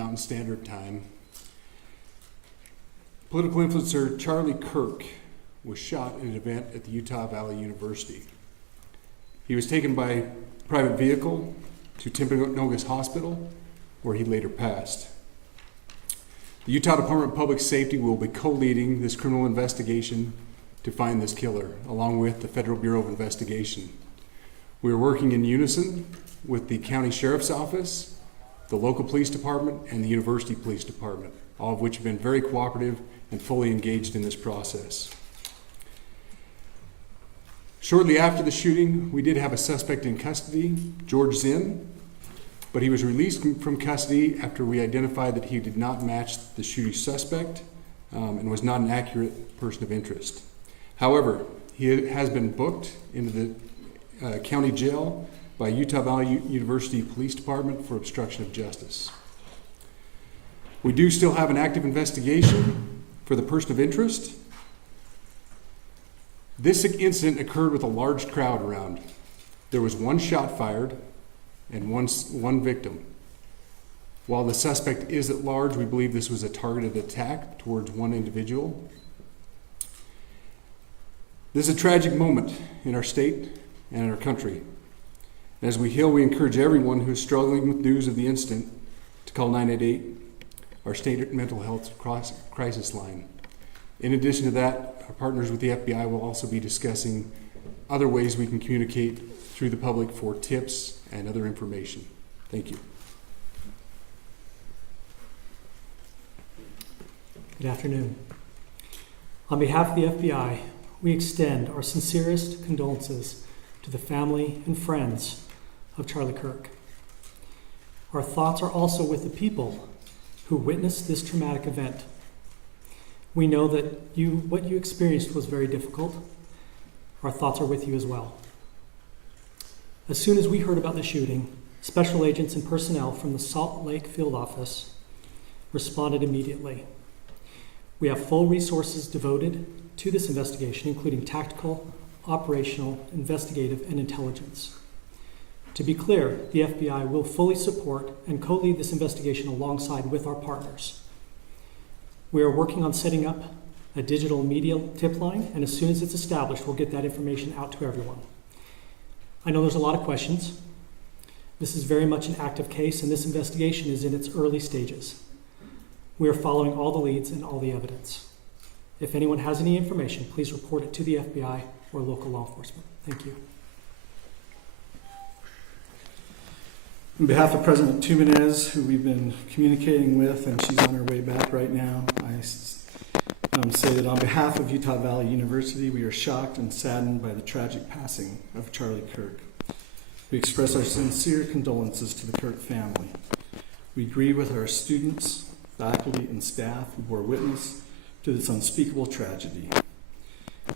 Mountain Standard Time. Political influencer Charlie Kirk was shot at an event at the Utah Valley University. He was taken by private vehicle to Timpanogos Hospital, where he later passed. The Utah Department of Public Safety will be co-leading this criminal investigation to find this killer, along with the Federal Bureau of Investigation. We are working in unison with the County Sheriff's Office, the local police department, and the University Police Department, all of which have been very cooperative and fully engaged in this process. Shortly after the shooting, we did have a suspect in custody, George Zinn, but he was released from custody after we identified that he did not match the shooting suspect and was not an accurate person of interest. However, he has been booked into the county jail by Utah Valley University Police Department for obstruction of justice. We do still have an active investigation for the person of interest. This incident occurred with a large crowd around. There was one shot fired and one victim. While the suspect is at large, we believe this was a targeted attack towards one individual. This is a tragic moment in our state and in our country. As we heal, we encourage everyone who is struggling with news of the incident to call 988, our state mental health crisis line. In addition to that, our partners with the FBI will also be discussing other ways we can communicate through the public for tips and other information. Thank you. Good afternoon. On behalf of the FBI, we extend our sincerest condolences to the family and friends of Charlie Kirk. Our thoughts are also with the people who witnessed this traumatic event. We know that what you experienced was very difficult. Our thoughts are with you as well. As soon as we heard about the shooting, special agents and personnel from the Salt Lake field office responded immediately. We have full resources devoted to this investigation, including tactical, operational, investigative, and intelligence. To be clear, the FBI will fully support and co-lead this investigation alongside with our partners. We are working on setting up a digital media tip line, and as soon as it's established, we'll get that information out to everyone. I know there's a lot of questions. This is very much an active case, and this investigation is in its early stages. We are following all the leads and all the evidence. If anyone has any information, please report it to the FBI or local law enforcement. Thank you. On behalf of President Tumenez, who we've been communicating with, and she's on her way back right now, I say that on behalf of Utah Valley University, we are shocked and saddened by the tragic passing of Charlie Kirk. We express our sincere condolences to the Kirk family. We grieve with our students, faculty, and staff who bore witness to this unspeakable tragedy.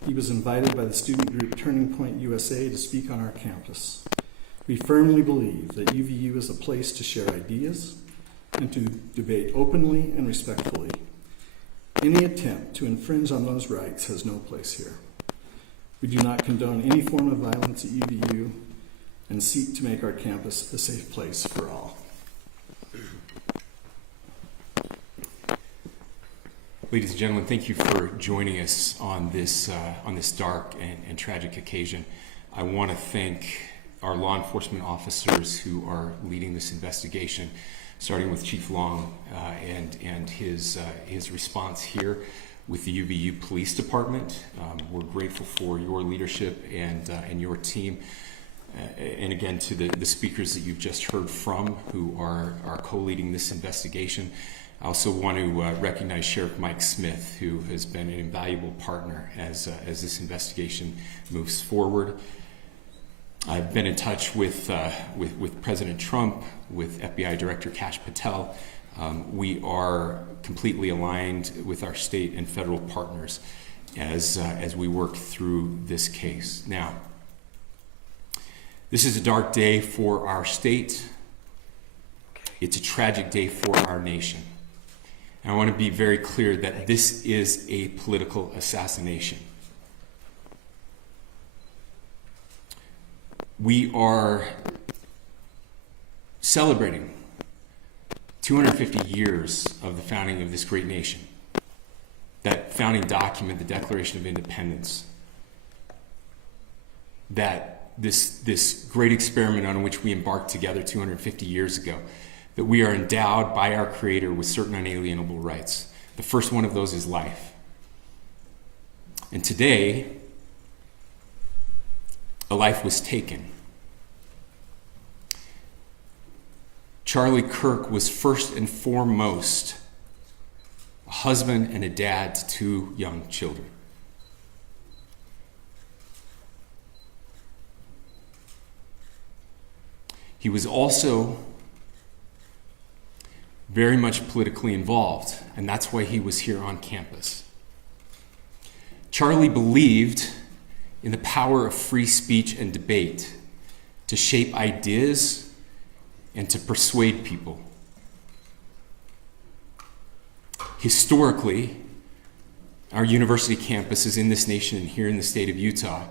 He was invited by the student group Turning Point USA to speak on our campus. We firmly believe that UVU is a place to share ideas and to debate openly and respectfully. Any attempt to infringe on those rights has no place here. We do not condone any form of violence at UVU and seek to make our campus a safe place for all. Ladies and gentlemen, thank you for joining us on this dark and tragic occasion. I want to thank our law enforcement officers who are leading this investigation, starting with Chief Long and his response here with the UVU Police Department. We're grateful for your leadership and your team. And again, to the speakers that you've just heard from who are co-leading this investigation. I also want to recognize Sheriff Mike Smith, who has been an invaluable partner as this investigation moves forward. I've been in touch with President Trump, with FBI Director Kash Patel. We are completely aligned with our state and federal partners as we work through this case. Now, this is a dark day for our state. It's a tragic day for our nation. And I want to be very clear that this is a political assassination. We are celebrating 250 years of the founding of this great nation. That founding document, the Declaration of Independence, that this great experiment on which we embarked together 250 years ago, that we are endowed by our Creator with certain unalienable rights. The first one of those is life. And today, a life was taken. Charlie Kirk was first and foremost a husband and a dad to 2 young children. He was also very much politically involved, and that's why he was here on campus. Charlie believed in the power of free speech and debate to shape ideas and to persuade people. Historically, our university campuses in this nation and here in the state of Utah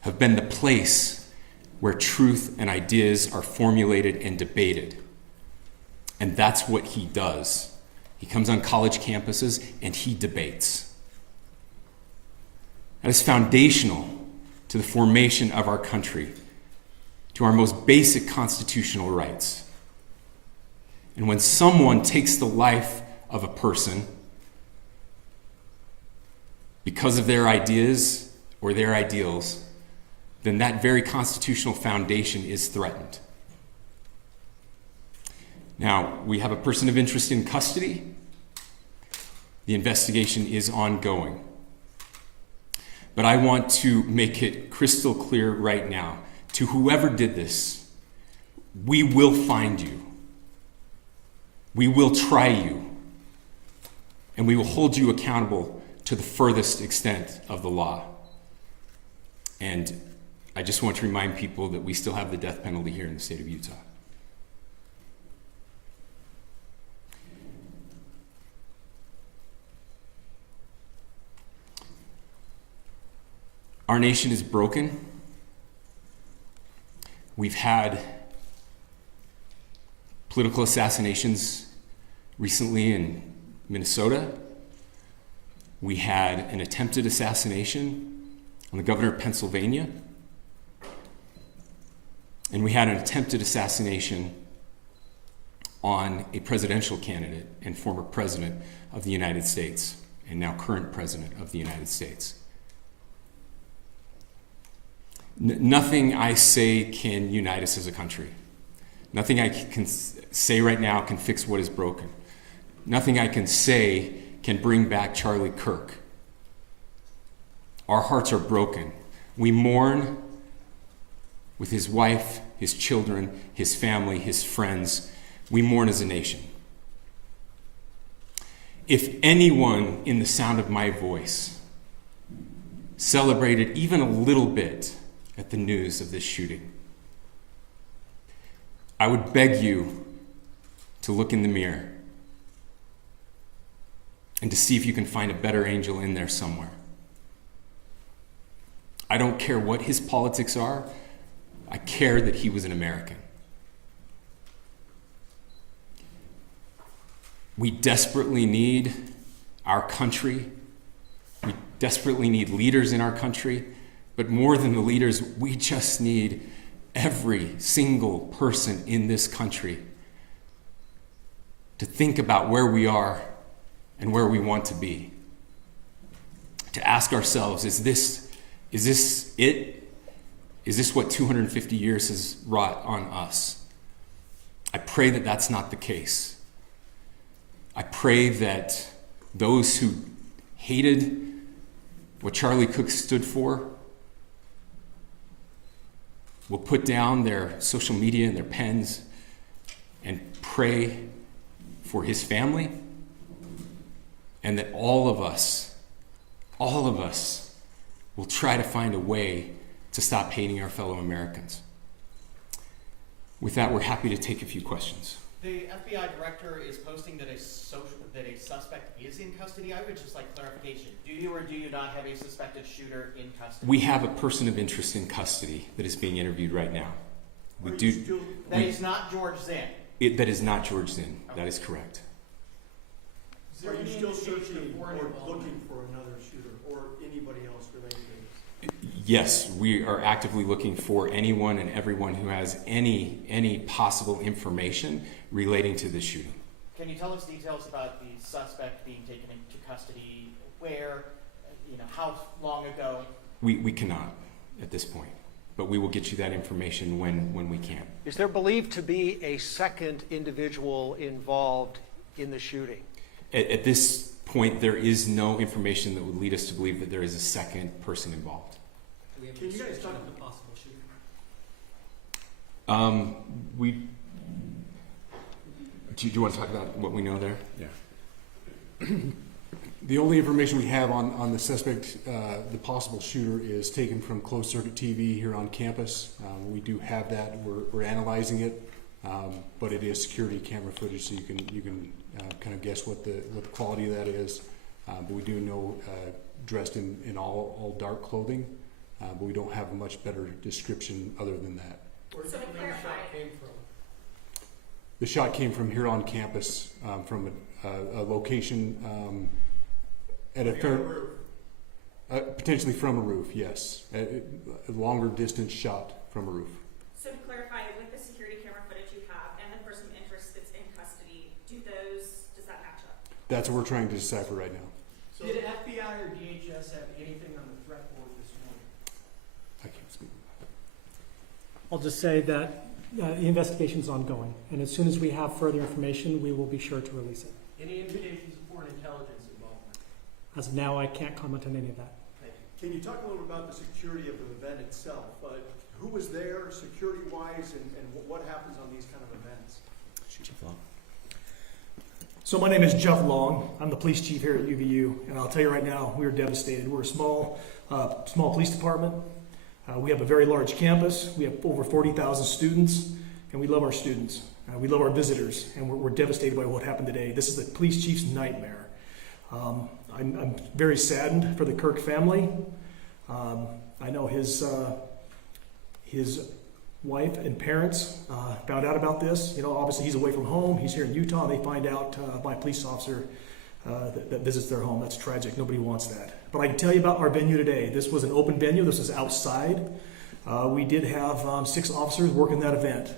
have been the place where truth and ideas are formulated and debated. And that's what he does. He comes on college campuses and he debates. That is foundational to the formation of our country, to our most basic constitutional rights. And when someone takes the life of a person because of their ideas or their ideals, then that very constitutional foundation is threatened. Now, we have a person of interest in custody. The investigation is ongoing. But I want to make it crystal clear right now, to whoever did this, we will find you. We will try you. And we will hold you accountable to the furthest extent of the law. And I just want to remind people that we still have the death penalty here in the state of Utah. Our nation is broken. We've had political assassinations recently in Minnesota. We had an attempted assassination on the governor of Pennsylvania. And we had an attempted assassination on a presidential candidate and former president of the United States, and now current president of the United States. Nothing I say can unite us as a country. Nothing I can say right now can fix what is broken. Nothing I can say can bring back Charlie Kirk. Our hearts are broken. We mourn with his wife, his children, his family, his friends. We mourn as a nation. If anyone in the sound of my voice celebrated even a little bit at the news of this shooting, I would beg you to look in the mirror and to see if you can find a better angel in there somewhere. I don't care what his politics are. I care that he was an American. We desperately need our country. We desperately need leaders in our country. But more than the leaders, we just need every single person in this country to think about where we are and where we want to be. To ask ourselves, is this it? Is this what 250 years has wrought on us? I pray that that's not the case. I pray that those who hated what Charlie Kirk stood for will put down their social media and their pens and pray for his family, and that all of us will try to find a way to stop hating our fellow Americans. With that, we're happy to take a few questions. The FBI director is posting that a suspect is in custody. I would just like clarification. Do you or do you not have a suspected shooter in custody? We have a person of interest in custody that is being interviewed right now. That is not George Zinn. That is not George Zinn. That is correct. Are you still searching or looking for another shooter or anybody else related to this? Yes, we are actively looking for anyone and everyone who has any possible information relating to this shooting. Can you tell us details about the suspect being taken into custody? Where, how long ago? We cannot at this point, but we will get you that information when we can. Is there believed to be a second individual involved in the shooting? At this point, there is no information that would lead us to believe that there is a second person involved. Can you guys talk about the possible shooter? Do you want to talk about what we know there? Yeah. The only information we have on the suspect, the possible shooter, is taken from closed circuit TV here on campus. We do have that. We're analyzing it, but it is security camera footage, so you can kind of guess what the quality of that is. But we do know dressed in all dark clothing, but we don't have a much better description other than that. where do you think the shot came from? The shot came from here on campus, from a location at a fair, potentially from a roof. Yes, a longer distance shot from a roof. So to clarify, with the security camera footage you have and the person of interest that's in custody, does that match up? That's what we're trying to decipher right now. So did FBI or DHS have anything on the threat board this morning? I can't speak. I'll just say that the investigation is ongoing, and as soon as we have further information, we will be sure to release it. Any indications of foreign intelligence involvement? As of now, I can't comment on any of that. Thank you. Can you talk a little bit about the security of the event itself? Who was there security-wise, and what happens on these kind of events? So my name is Jeff Long. I'm the police chief here at UVU, and I'll tell you right now, we are devastated. We're a small police department. We have a very large campus. We have over 40,000 students, and we love our students. We love our visitors, and we're devastated by what happened today. This is the police chief's nightmare. I'm very saddened for the Kirk family. I know his wife and parents found out about this. Obviously he's away from home. He's here in Utah. They find out by a police officer that visits their home. That's tragic. Nobody wants that. But I can tell you about our venue today. This was an open venue. This was outside. We did have 6 officers working that event.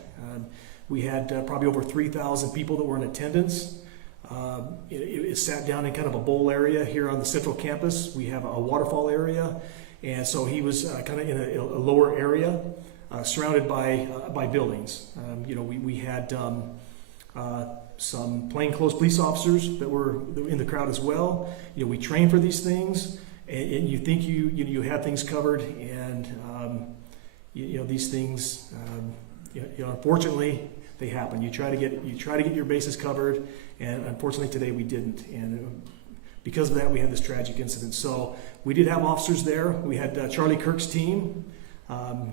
We had probably over 3,000 people that were in attendance. It sat down in kind of a bowl area here on the central campus. We have a waterfall area. And so he was kind of in a lower area, surrounded by buildings. We had some plainclothes police officers that were in the crowd as well. We train for these things, and you think you have things covered, and these things, unfortunately, they happen. You try to get your bases covered, and unfortunately today we didn't. And because of that, we had this tragic incident. So we did have officers there. We had Charlie Kirk's team.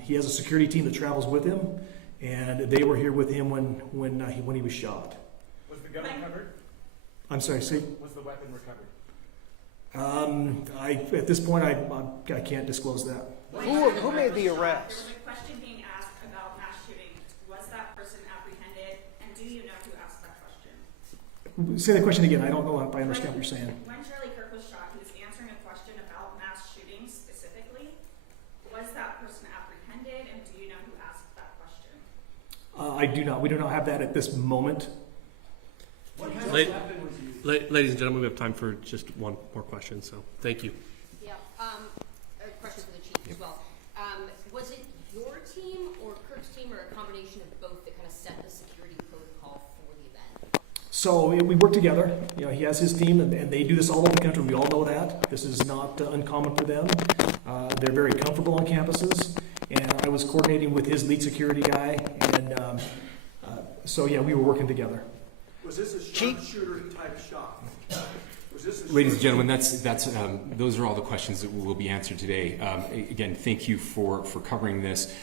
He has a security team that travels with him, and they were here with him when he was shot. Was the gun recovered? I'm sorry, see? Was the weapon recovered? At this point, I can't disclose that. Who made the There arrest? was a question being asked about mass shooting. Was that person apprehended, and do you know who asked that question? Say the question again. I don't know if I understand what you're saying. When Charlie Kirk was shot, he was answering a question about mass shootings specifically. Was that person apprehended, and do you know who asked that question? I do not. We do not have that at this moment. What kind of Late- weapon was used? Ladies and gentlemen, we have time for just one more question, so thank you. Yeah, a question for the chief as well. Was it your team or Kirk's team or a combination of both that kind of set the security protocol for the event? So we work together. He has his team, and they do this all over the country. We all know that. This is not uncommon for them. They're very comfortable on campuses, and I was coordinating with his lead security guy, and so yeah, we were working together. Was this a sharpshooter type shot? Was this a Ladies and gentlemen, those are all the questions that will be answered today. Again, thank you for covering this.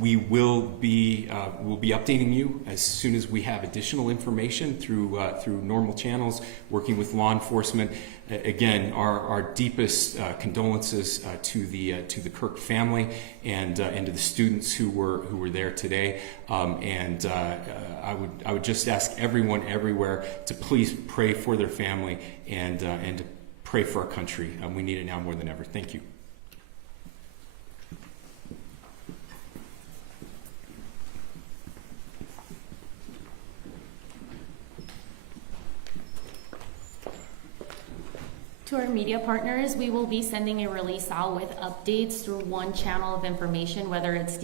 We will be updating you as soon as we have additional information through normal channels, working with law enforcement. Again, our deepest condolences to the Kirk family and to the students who were there today. I would just ask everyone everywhere to please pray for their family and to pray for our country. We need it now more than ever. Thank you. To our media partners, we will be sending a release out with updates through one channel of information, whether it's